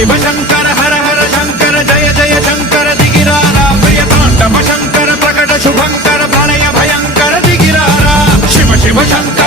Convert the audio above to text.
शिव शंकर हर हर शंकर जय जय शंकर दिगिरारा प्रिय तांडव शंकर प्रकट शुभंकर प्रणय भयंकर दिगिरारा शिव शिव शंकर